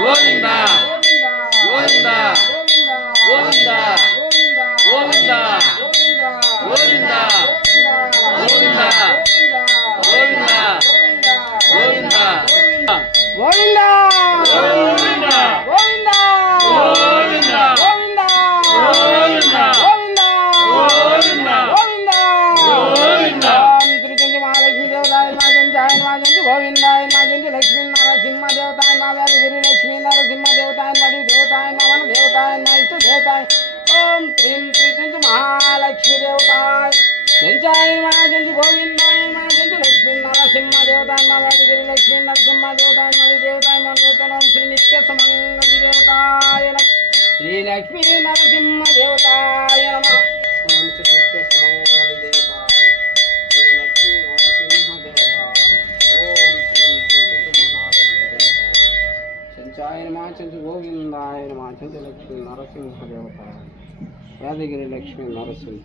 గోవింద గోవింద గోవింద గోవింద గోవింద గోవింద గోవింద గోవింద గోవింద గోవింద గోవింద గోవింద గోవింద గోవింద గోవింద గోవింద గోవింద గోవింద ఓం శ్రీ మహాలక్ష్మీ దేవతాయ మాజంజాయ మాజంజు గోవిందాయ మాజంజు లక్ష్మీ నరసింహ దేవతాయ మా వ్యాధగిరి లక్ష్మీ నరసింహ దేవతాయ మధు దేవతాయ మా వన దేవతాయ మా ఇష్ట దేవతాయ ఓం శ్రీం శ్రీ మహాలక్ష్మీ దేవతాయ జంజాయ మాజంజు గోవిందాయ మాజంజు లక్ష్మీ నరసింహ దేవతాయ మా వ్యాధగిరి లక్ష్మీ నరసింహ దేవతాయ మధు దేవతాయ మా దేవతాయ ఓం శ్రీ నిత్య సమంగళి దేవతాయ నమః శ్రీ లక్ష్మీ నరసింహ దేవతాయ నమః ఓం శ్రీ నిత్య సమంగళి దేవతాయ శ్రీ లక్ష్మీ నరసింహ దేవతాయ ఓం శ్రీ చెంచాయ నమః చెంచు గోవిందాయ నమః చెంచు లక్ష్మీ నరసింహ దేవతాయ యాదగిరి లక్ష్మీ నరసింహ